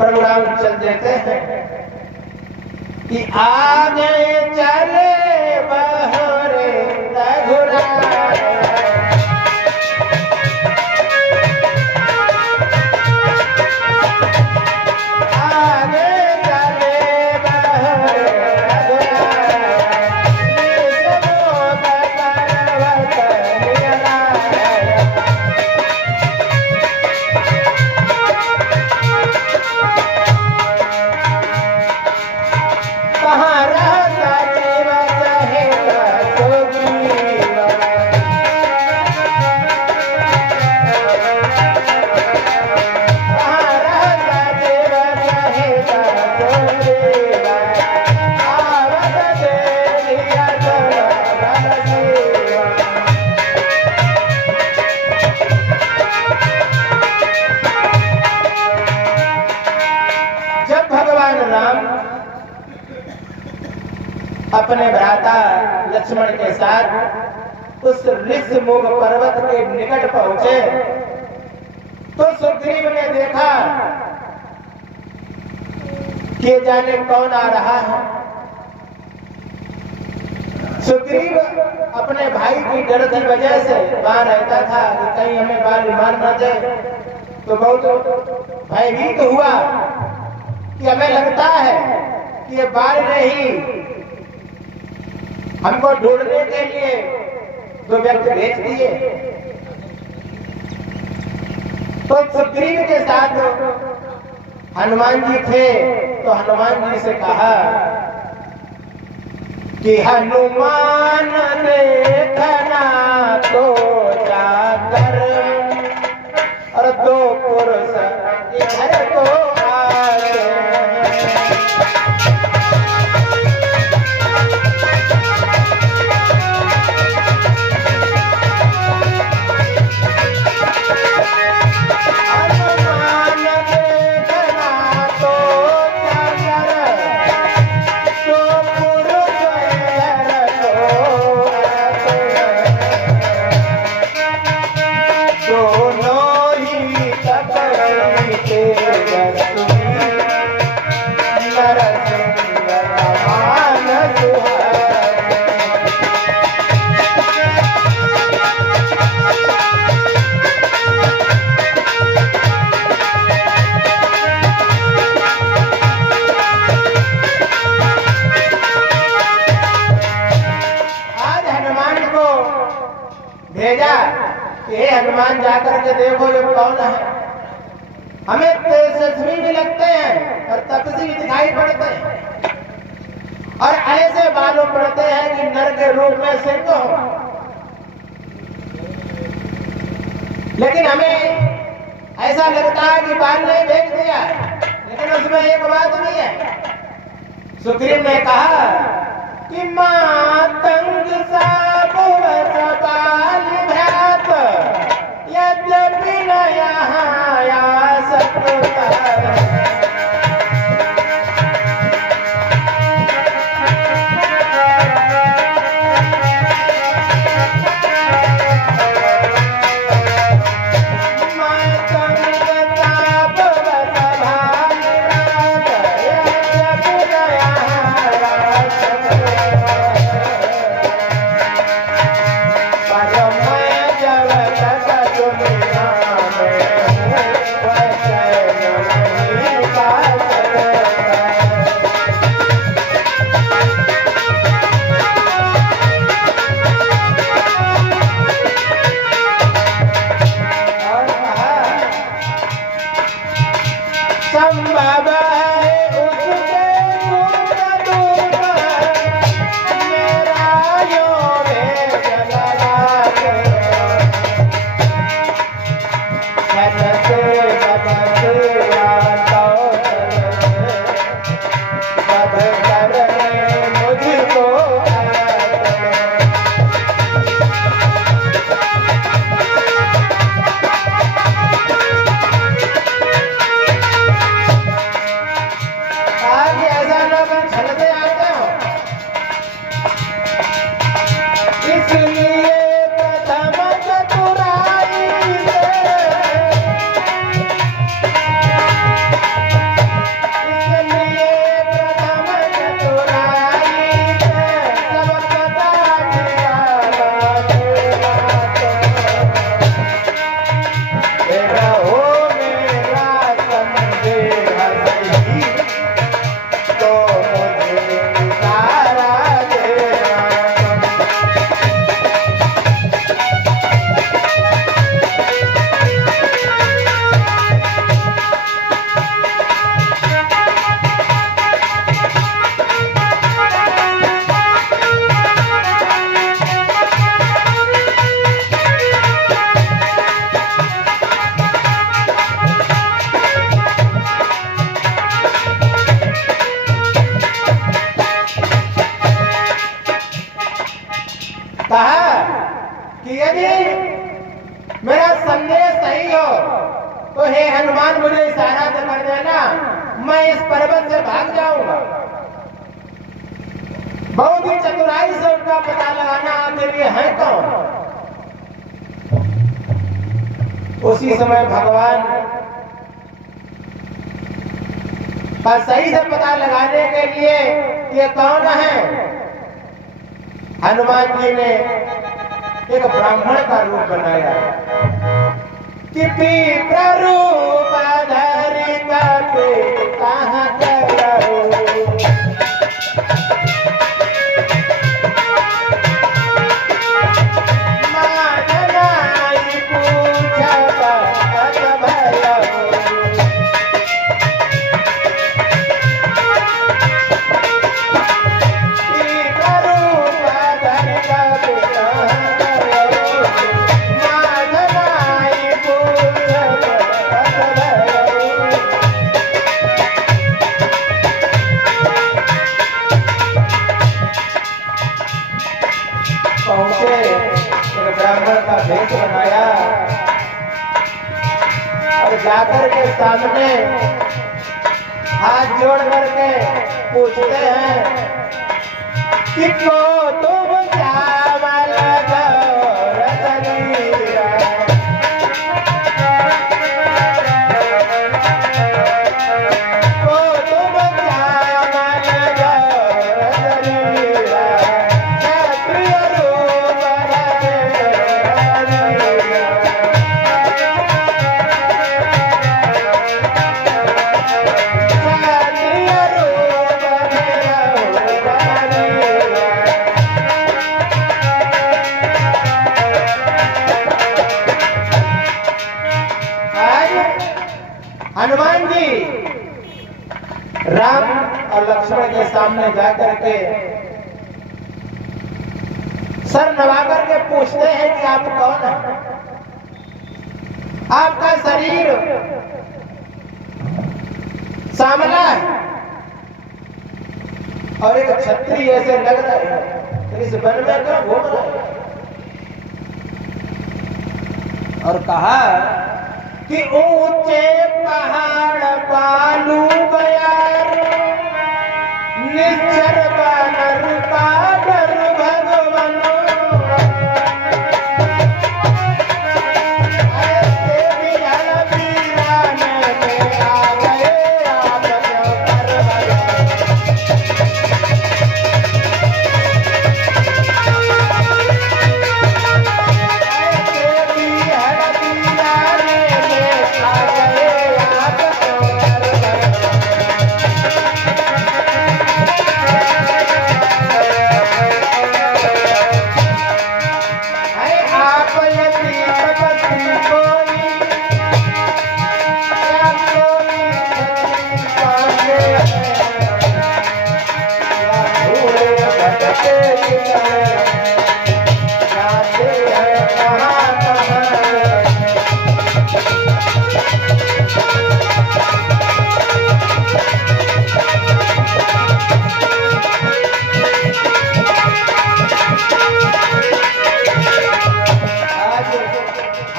प्रभु राम चल देते हैं कि आगे चले बहरे रघुराय। आगे चले बहरे रघुराय, निसमोद पर्वत निराय। कहाँ रहता जीव सहित सुग्रीव, कहाँ रहता जीव सहित सुग्रीव, आवत देखिया सब रघुवीर। जब भगवान राम अपने भ्राता लक्ष्मण के साथ उस ऋषमुख पर्वत के निकट पहुंचे तो सुग्रीव ने देखा कि जाने कौन आ रहा है। सुग्रीव अपने भाई की डर की वजह से वहां रहता था कि कहीं हमें बाल मार न जाए, तो बहुत भयभीत हुआ कि हमें लगता है कि ये बाल ने ही हमको ढूंढने के लिए दो व्यक्ति भेज दिए। तो सुग्रीव के साथ हनुमान जी थे, तो हनुमान जी से कहा कि हनुमान देखना तो जाकर, और दो पुरुष इधर को आए। भेजा कि हे हनुमान जाकर के देखो ये कौन है। हमें तेजस्वी भी लगते हैं और तपस्वी भी दिखाई पड़ते हैं, और ऐसे मालूम पड़ते हैं कि नर के रूप में सिंह हो। लेकिन हमें ऐसा लगता है कि बाल ने भेज दिया, लेकिन उसमें एक बात नहीं है। सुग्रीव ने कहा कि मातंग सा भुवन बाल भ्रात, यद्यपि न यहाँ आ सकता। इसलिए प्रथम चतुराई तो हे हनुमान मुझे इशारा तो कर देना, मैं इस पर्वत से भाग जाऊंगा। बहुत ही चतुराई से उनका पता लगाना आखिर ये है कौन। उसी समय भगवान का सही से पता लगाने के लिए ये कौन है, हनुमान जी ने एक ब्राह्मण का रूप बनाया कि प्ररूप धरि कपि कहाँ करहु। बनाया और जाकर के सामने हाथ जोड़ करके पूछते हैं कि को तुम चावल गौरतनीरा, को तुम चावल गौरतनीरा, क्षत्रिय रूप हनुमान जी राम और लक्ष्मण के सामने जाकर के सर नवा करके पूछते हैं कि आप कौन हैं, आपका शरीर सांवला है और एक क्षत्रिय ऐसे लग रहे हैं, इस वन में क्यों घूम रहे हैं। और कहा कि ऊंचे पहाड़ बालू बयार, निश्चर बानर का डर भगवान, ऐसे बिरल वीरान में आ गए आप कर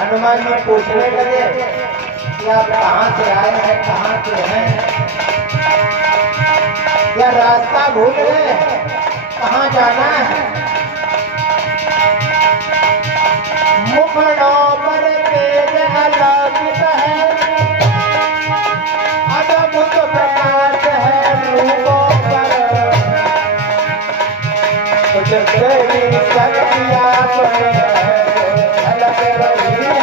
हनुमान जी पूछने लगे कि आप कहाँ से आए हैं, कहाँ से हैं, क्या रास्ता भूल गए, कहाँ जाना है। मुखड़ों पर तेज अलौकिक है, अद्भुत प्रकाश है रूपों पर, कुछ तेरी शक्ति आप में झलक रही है।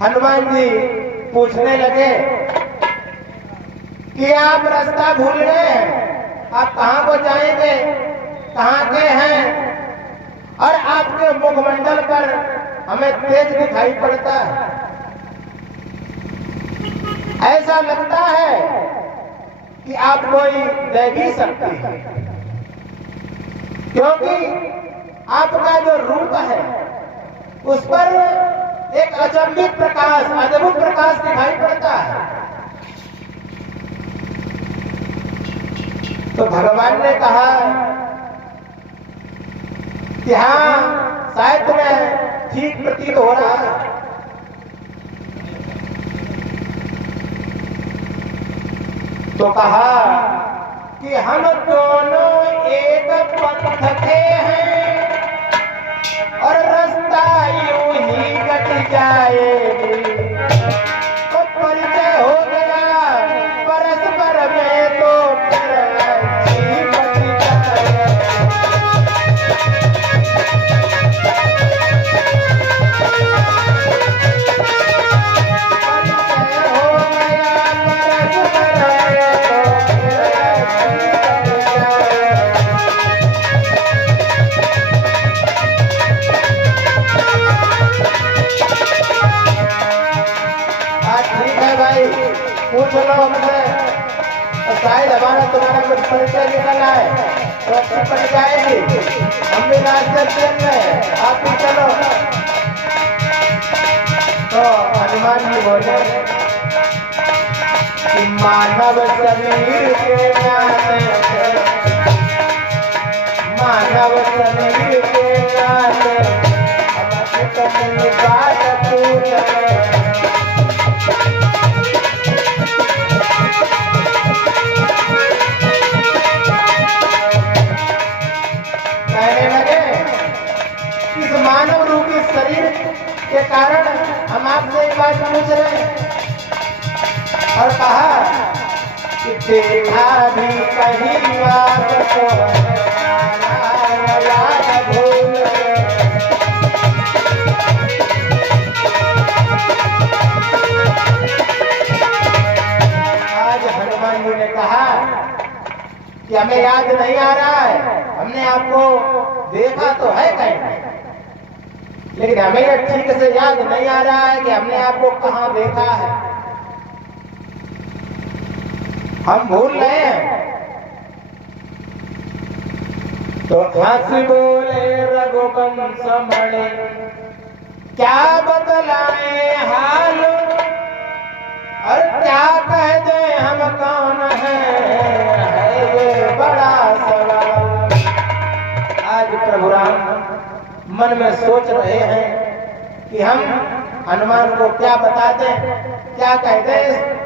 हनुमान जी पूछने लगे कि आप रास्ता भूल गए हैं, आप कहाँ को जाएंगे, कहाँ के हैं, और आपके मुखमंडल पर हमें तेज दिखाई पड़ता है, ऐसा लगता है कि आप कोई दैवी शक्ति है। क्योंकि आपका जो रूप है उस पर एक अचंभित प्रकाश, अद्भुत प्रकाश दिखाई पड़ता है। तो भगवान ने कहा कि हाँ, शायद तुम्हें ठीक प्रतीत हो रहा है। तो कहा कि हम दोनों एक पंथ के हैं और रास्ता यूं ही कट जाएगी। तो परिचय हो गया परस्पर में तो फिर अच्छी कट जाएगी। परिचय हो गया परस्पर में तो फिर अच्छी कट जाएगी। ठीक है भाई, पूछ लो हमसे, शायद हमारा तुम्हारा कुछ परिचय निकल आए तो अच्छी पड़ जाएगी। हम भी रास्ते चल रहे हैं, आप भी चलो। तो हनुमान जी बोले कि मानव शरीर के नाते, मानव शरीर के नाते हम अपनी बात पूछ रहे। कहने लगे इस मानव रूपी शरीर के कारण हम आपसे एक बात पूछ रहे हैं। और कहा कि देखा भी कहीं आपको याद भूल। आज हनुमान जी ने कहा कि हमें याद नहीं आ रहा है, हमने आपको देखा तो है कहीं, लेकिन हमें यह ठीक से याद नहीं आ रहा है कि हमने आपको कहां देखा है। हम भूल रहे हैं। तो हंस बोले रघुवंश मणि, क्या बतलाए हाल और क्या कह दे हम कौन है ये बड़ा सवाल। आज प्रभु राम मन में सोच रहे हैं कि हम हनुमान को क्या बता दें, क्या कह दें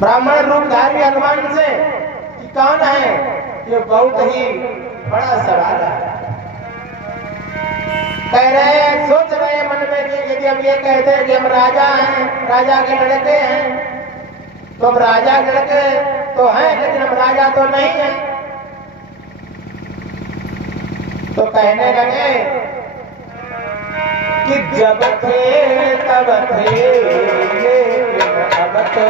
ब्राह्मण रूपधारी हनुमान से कि कौन है। ये बहुत ही बड़ा सवाल है। कह रहे हैं, सोच रहे हैं मन में कि यदि हम ये कहते हैं कि हम राजा हैं, राजा के लड़के हैं, तो हम राजा के लड़के तो हैं, लेकिन हम राजा तो नहीं हैं। तो कहने लगे कि जब थे तब थे, लेकिन अब तो